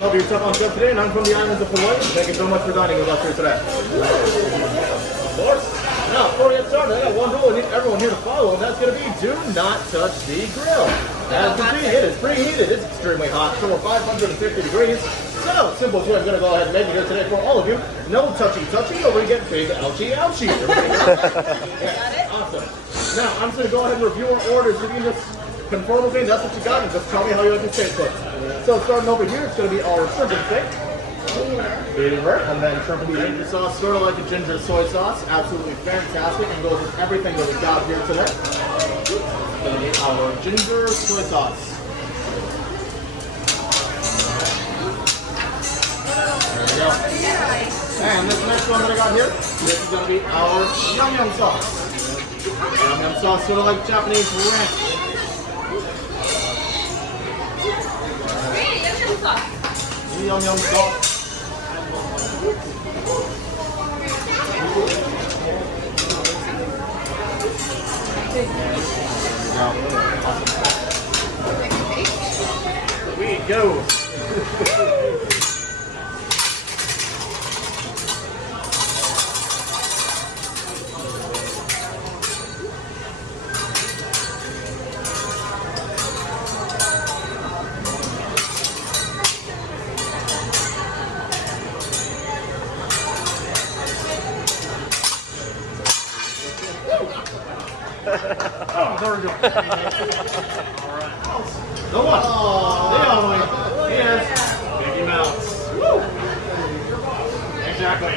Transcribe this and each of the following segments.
I'll be your Teppan chef today, and I'm from the islands of Hawaii. Thank you so much for dining with us here today. Of course. Now, before we get started, I got one rule I need everyone here to follow, and that's going to be do not touch the grill. As you can see, it is preheated. It's extremely hot, so we're 550 degrees. So, simple choice I'm going to go ahead and make it here today for all of you. No touchy, or we get big ouchie. Yeah, awesome. Now, I'm just going to go ahead and review our orders. If you can just confirm with me, that's what you got, and just tell me how you like your steak cooked. So, starting over here, it's going to be our shrimp and steak. Medium rare, and then shrimp and ginger sauce, sort of like a ginger soy sauce. Absolutely fantastic, and goes with everything that we got here today. Going to be our ginger soy sauce. There we go. And this next one that I got here, this is going to be our yum yum sauce. Yum yum sauce, sort of like Japanese ranch. Yum yum sauce. There we go. Oh, there we go. Alright. The one. The only. Here's Mickey Mouse. Woo! Exactly.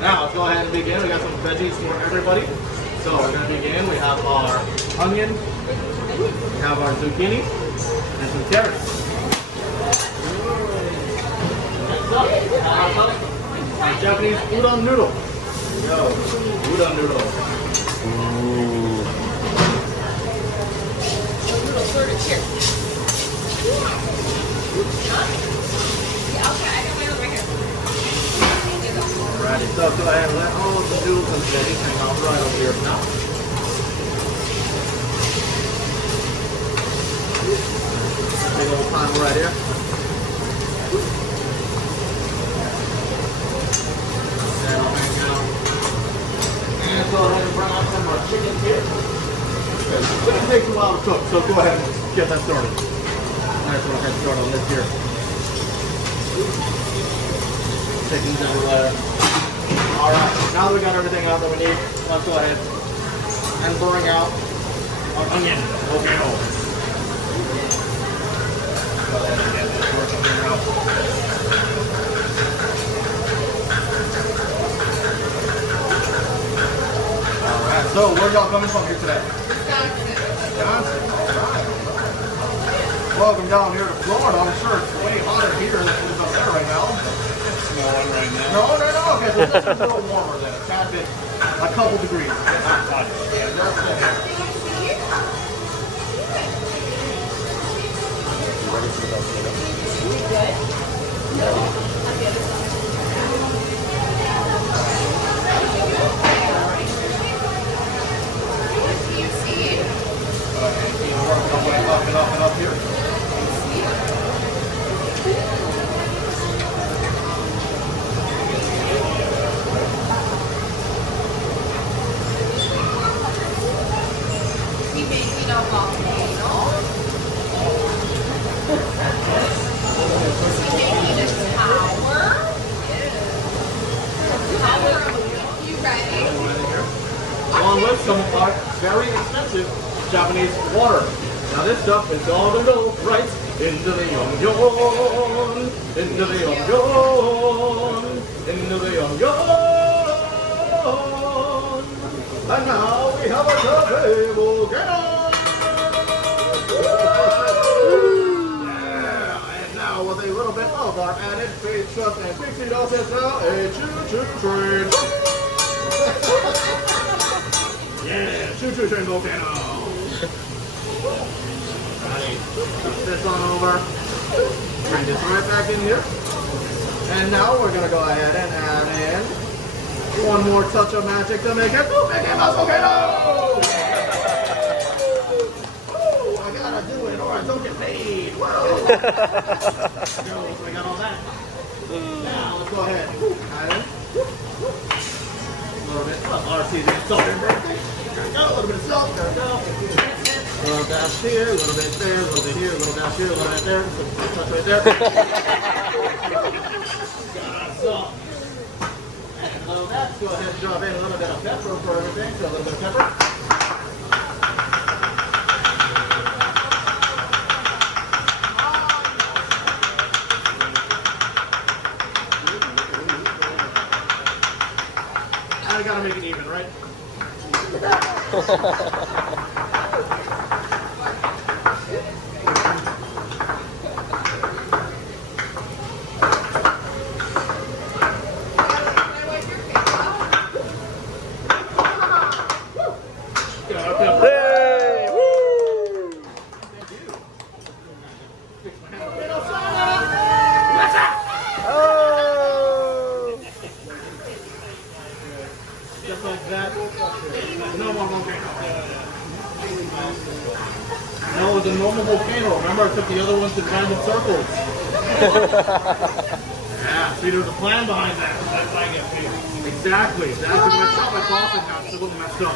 Now, let's go ahead and begin. We got some veggies for everybody. So, we're going to begin. We have our onion. We have our zucchini. And some carrots. Next up, our Japanese udon noodle. There we go. Udon noodle. Alrighty, so go ahead and let all of the noodles and veggies hang out right over here now. Big old pan right here. That'll hang out. And go ahead and bring out some of our chickens here. It's going to take a while to cook, so go ahead and get that started. Nice little head start on this here. Chickens everywhere. Alright, now that we got everything out that we need, let's go ahead and bring out our onion. Okay, go ahead and get this working here now. Alright, so where y'all coming from here today? Wisconsin. Alright. Welcome down here to Florida. I'm sure it's way hotter here than it is up there right now. It's snowing right now. No. Okay, so this is a little warmer than a tad bit, a couple degrees. Not much. Yeah, that's it. You ready for the volcano? We good? No. On the other side. You see? And keep working our way up and up and up here. Along with some of our very expensive Japanese water. Now this stuff is all going to go right into the yum-yum, into the yum-yum, into the yum-yum. And now we have a Teppan volcano. Yeah, and now with a little bit of our added faith, trust, and pixie dust, it's now a choo-choo train. Yeah, choo-choo train volcano. Alright, put this on over. Bring this right back in here. And now we're going to go ahead and add in one more touch of magic to make it the Mickey Mouse volcano! Oh, I gotta do it or Soaking made. Whoa! So we got all that. Now let's go ahead. A little bit of RC's salt and birthday. There we go. A little bit of salt. There we go. A little dash here, a little bit there, a little bit here, a little dash here, a little bit there. Touch right there. Got our salt. And below that, go ahead and drop in a little bit of pepper for everything. So a little bit of pepper. I gotta make it even, right? Hey! Woo! Oh! Just like that. No more volcano. No, it was a normal volcano. Remember, I took the other ones to random circles. Yeah, see, there's a plan behind that. That's why I get paid. Exactly. When I shot my coffin now, it's a little messed up.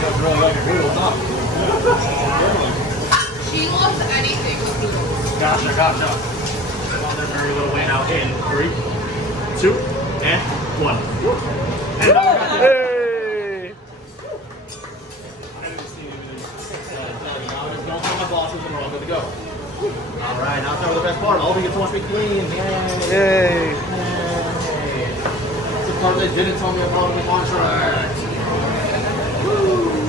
That's really like it. Really not. She loves anything with noodles. Gotcha. On their very little way now in 3, 2, and 1. And Hey! I didn't see anything. Now just don't tell my bosses and we're all good to go. Alright, now start with the best part. All of you get to watch me clean. Yay! Yay! It's the part they didn't tell me about in the contract. Woo!